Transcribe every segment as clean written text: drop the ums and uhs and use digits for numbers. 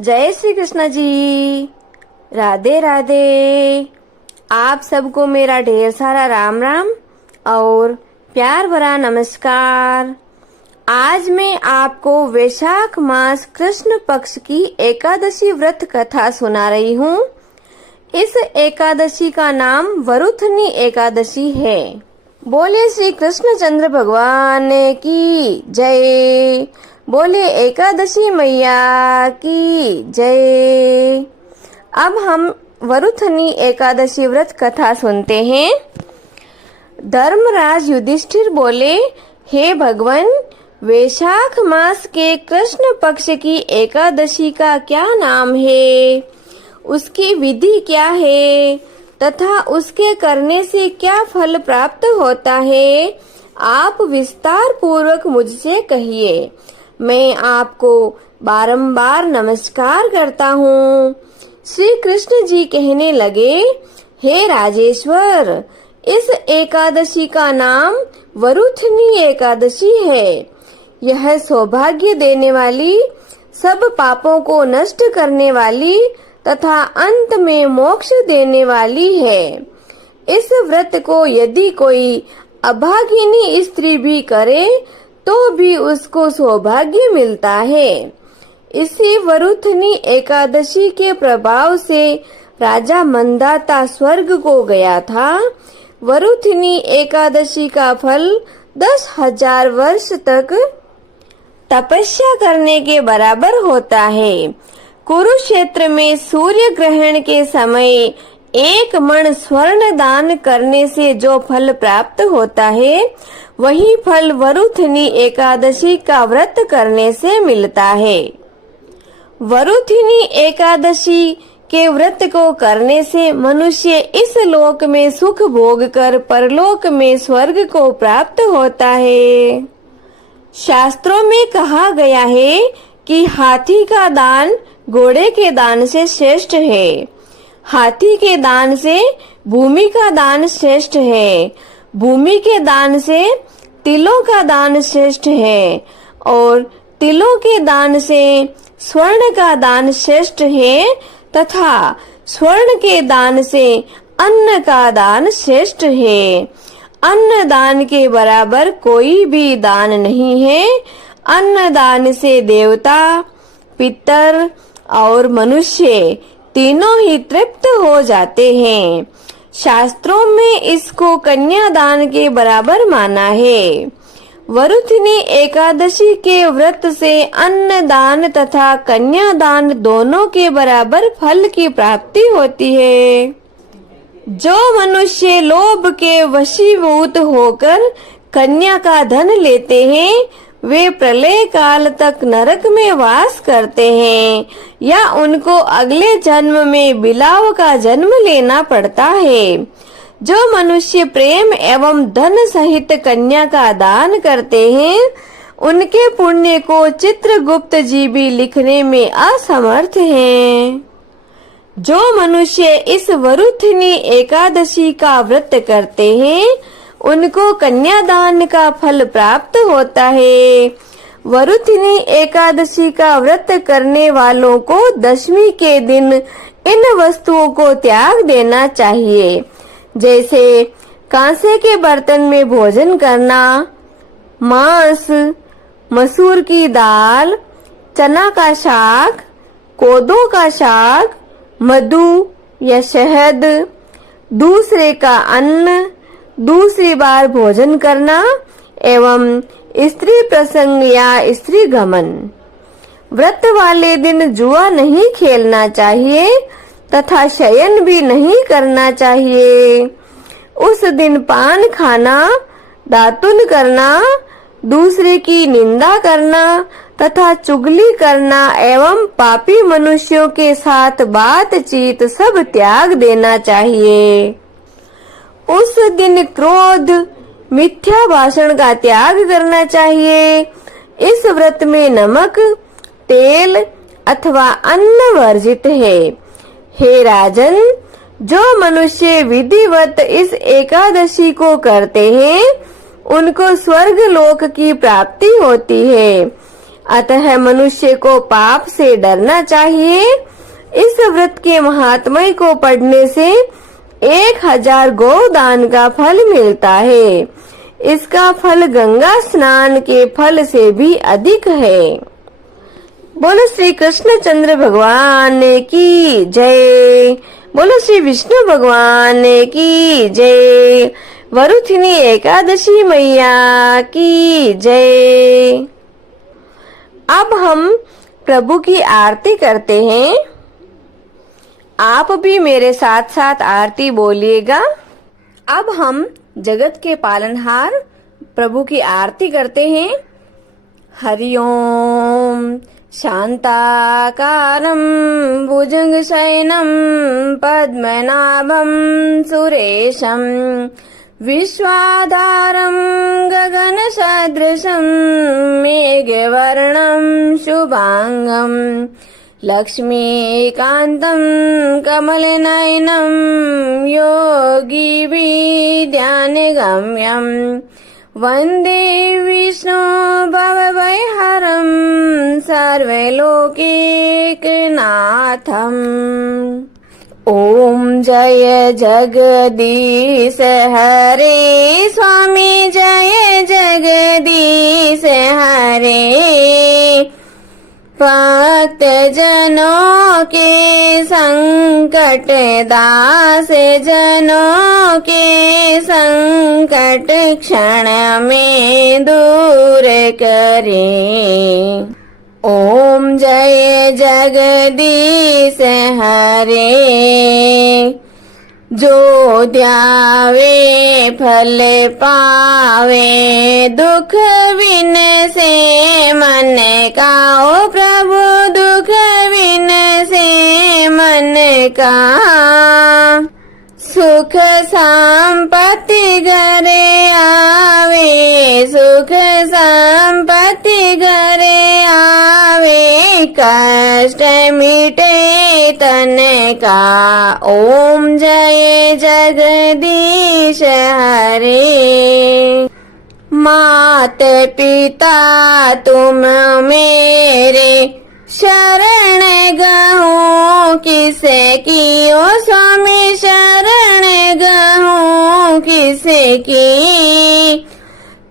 जय श्री कृष्ण जी। राधे राधे। आप सबको मेरा ढेर सारा राम राम और प्यार भरा नमस्कार। आज मैं आपको वैशाख मास कृष्ण पक्ष की एकादशी व्रत कथा सुना रही हूँ। इस एकादशी का नाम वरुथनी एकादशी है। बोले श्री कृष्णचंद्र भगवान की जय। बोले एकादशी मैया की जय। अब हम वरुथनी एकादशी व्रत कथा सुनते हैं। धर्मराज युधिष्ठिर बोले, हे भगवान, वैशाख मास के कृष्ण पक्ष की एकादशी का क्या नाम है, उसकी विधि क्या है तथा उसके करने से क्या फल प्राप्त होता है, आप विस्तार पूर्वक मुझसे कहिए। मैं आपको बारंबार नमस्कार करता हूँ। श्री कृष्ण जी कहने लगे, हे राजेश्वर, इस एकादशी का नाम वरुथनी एकादशी है। यह सौभाग्य देने वाली, सब पापों को नष्ट करने वाली तथा अंत में मोक्ष देने वाली है। इस व्रत को यदि कोई अभागिनी स्त्री भी करे तो भी उसको सौभाग्य मिलता है। इसी वरुथनी एकादशी के प्रभाव से राजा मंदाता स्वर्ग को गया था। वरुथनी एकादशी का फल 10,000 वर्ष तक तपस्या करने के बराबर होता है। कुरुक्षेत्र में सूर्य ग्रहण के समय 1 मण स्वर्ण दान करने से जो फल प्राप्त होता है, वही फल वरुथनी एकादशी का व्रत करने से मिलता है। वरुथनी एकादशी के व्रत को करने से मनुष्य इस लोक में सुख भोग कर परलोक में स्वर्ग को प्राप्त होता है। शास्त्रों में कहा गया है कि हाथी का दान घोड़े के दान से श्रेष्ठ है। हाथी के दान से भूमि का दान श्रेष्ठ है। भूमि के दान से तिलों का दान श्रेष्ठ है और तिलों के दान से स्वर्ण का दान श्रेष्ठ है तथा स्वर्ण के दान से अन्न का दान श्रेष्ठ है। अन्न दान के बराबर कोई भी दान नहीं है। अन्न दान से देवता, पितर और मनुष्य तीनों ही तृप्त हो जाते हैं। शास्त्रों में इसको कन्यादान के बराबर माना है। वरुथनी एकादशी के व्रत से अन्न दान तथा कन्यादान दोनों के बराबर फल की प्राप्ति होती है। जो मनुष्य लोभ के वशीभूत होकर कन्या का धन लेते हैं, वे प्रलय काल तक नरक में वास करते हैं या उनको अगले जन्म में बिलाव का जन्म लेना पड़ता है। जो मनुष्य प्रेम एवं धन सहित कन्या का दान करते हैं, उनके पुण्य को चित्रगुप्त जी भी लिखने में असमर्थ हैं। जो मनुष्य इस वरुथनी एकादशी का व्रत करते हैं, उनको कन्यादान का फल प्राप्त होता है। वरुथनी एकादशी का व्रत करने वालों को दशमी के दिन इन वस्तुओं को त्याग देना चाहिए, जैसे कांसे के बर्तन में भोजन करना, मांस, मसूर की दाल, चना का शाक, कोदो का शाक, मधु या शहद, दूसरे का अन्न, दूसरी बार भोजन करना एवं स्त्री प्रसंग या स्त्री गमन। व्रत वाले दिन जुआ नहीं खेलना चाहिए तथा शयन भी नहीं करना चाहिए। उस दिन पान खाना, दातुन करना, दूसरे की निंदा करना तथा चुगली करना एवं पापी मनुष्यों के साथ बातचीत सब त्याग देना चाहिए। उस दिन क्रोध, मिथ्या भाषण का त्याग करना चाहिए। इस व्रत में नमक, तेल अथवा अन्न वर्जित है। हे राजन, जो मनुष्य विधिवत इस एकादशी को करते हैं, उनको स्वर्ग लोक की प्राप्ति होती है। अतः मनुष्य को पाप से डरना चाहिए। इस व्रत के महात्म्य को पढ़ने से 1000 गोदान का फल मिलता है। इसका फल गंगा स्नान के फल से भी अधिक है। बोलो श्री कृष्णचंद्र भगवान की जय। बोलो श्री विष्णु भगवान की जय। वरुथिनी एकादशी मैया की जय। अब हम प्रभु की आरती करते हैं। आप भी मेरे साथ साथ आरती बोलिएगा। अब हम जगत के पालनहार प्रभु की आरती करते हैं। हरि ओम। शांताकारं भुजंगशयनं पद्मनाभं सुरेशं विश्वाधारं गगनसदृशं मेघवर्णं शुभांगं लक्ष्मीकान्तं कमलनयनं योगिभिर्ध्यानगम्यं वन्दे विष्णु भवभयहरं सर्वलोकैकनाथम्। ओम जय जगदीश हरे स्वामी जय जगदीश हरे। भक्त जनों के संकट दास जनों के संकट क्षण में दूर करे। ओम जय जगदीश हरे। जो ध्यावे फल पावे दुख विन से मन का। ओ प्रभु दुख विन से मन का। सुख संपत्ति घरे आवे सुख संपत्ति घरे आवे कष्ट मिटे तन का। ओम जय जगदीश हरे। मात पिता तुम मेरे शरण गहूँ किसे की। ओ स्वामी शरण गहूँ किसे की।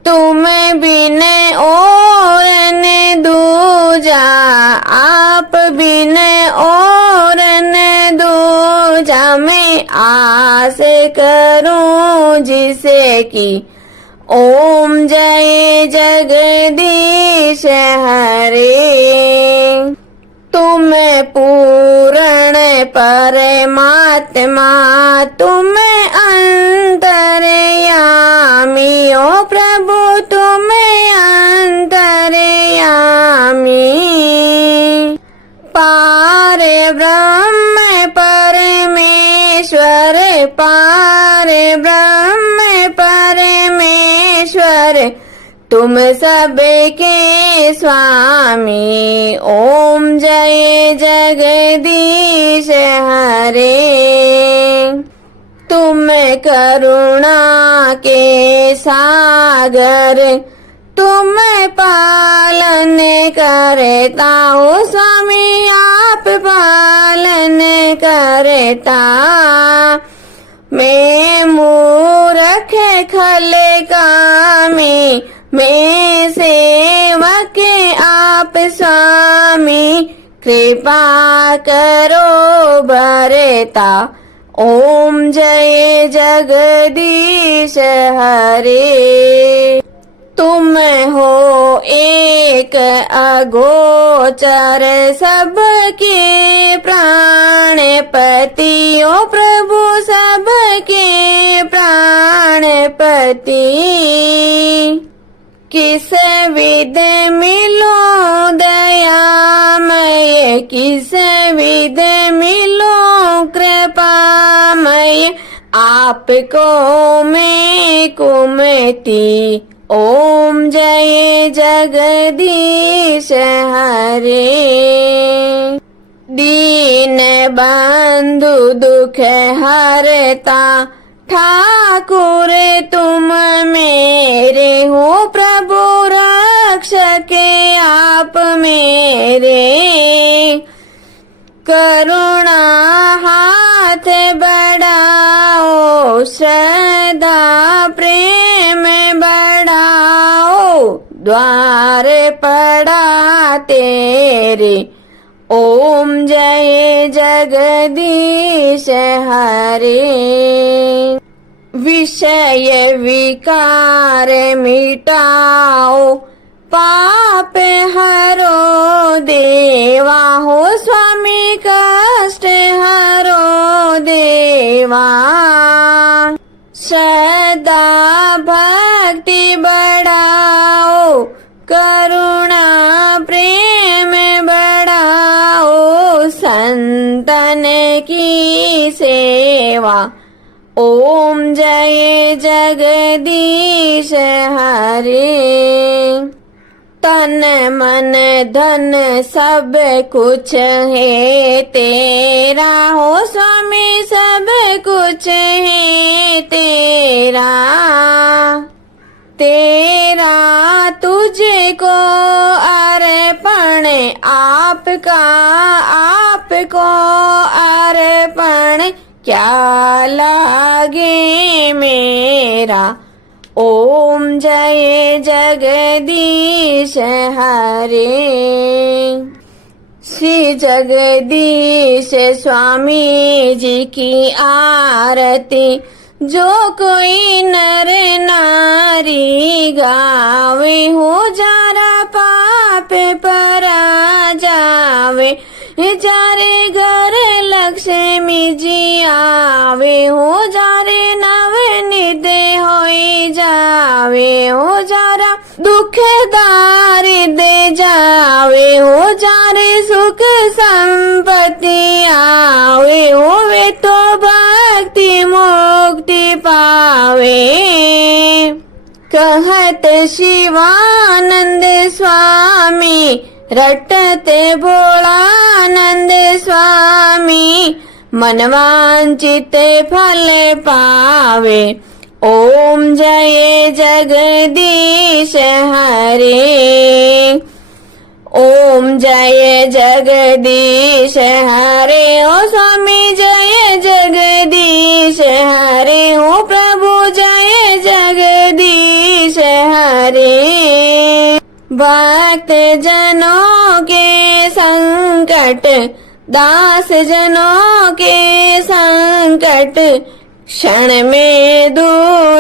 तुम बिन और न दूजा आप बिन और न दूजा। मैं आस करूं जिसे की। ओम जय जगदीश हरे। तुम पूर्ण परमात्मा तुम अंतर्यामी। ओ प्रभु तुम अंतर्यामी। पार ब्रह्म परमेश्वर पार ब्रह्म परमेश्वर तुम सबके स्वामी। ओम जय जगदीश हरे। तुम करुणा के सागर तुम पालन करता। ओ स्वामी आप पालन करता। मैं मूर्ख खल कामी मैं सेवक आप स्वामी। कृपा करो भरता। ओम जय जगदीश हरे। तुम हो एक अगोचर सबके प्राणपति। ओ प्रभु सबके प्राणपति। किस विध मिलो दयामय किस विध मिलो कृपामय। आपको मैं कुमति। ओम जय जगदीश हरे। दीन बंधु दुख हरता ठाकुर तुम मेरे हो। प्रभु रक्षक आप मेरे, करुणा हाथ बढ़ाओ, श्रद्धा प्रेम बढ़ाओ, द्वार पड़ा तेरे, ओम जय जगदीश हरे। विषय विकार मिटाओ, पाप हरो देवा, हो स्वामी कष्ट हरो देवा। श्रद्धा भक्ति बढ़ाओ, करुणा प्रेम बढ़ाओ, संतन की सेवा, ओम जय जगदीश हरे। तन मन धन सब कुछ है तेरा, हो स्वामी सब कुछ है तेरा, तेरा तुझको अर्पण, आपका आपको अर्पण, क्या लागे मेरा, ओम जय जगदीश हरे। श्री जगदीश स्वामी जी की आरती, जो कोई नर नारी गावे, हो जारा पाप परा जावे, जारे घर लक्ष्मी जी आवे, हो जारे नवनिध होई जावे, हो जारा दुख दारिद्र जावे, हो जारे सुख संपत्ति आवे, होवे तो भक्ति मुक्ति पावे। कहत शिवानंद स्वामी, रटते भोलानंद स्वामी, मनवांचित फल पावे, ओम जय जगदीश हरे। ओम जय जगदीश हरे, ओ स्वामी जय जगदीश हरे, ओ प्रभु जय जगदीश हरे। भक्त जनों के संकट, दास जनों के संकट, क्षण में दूर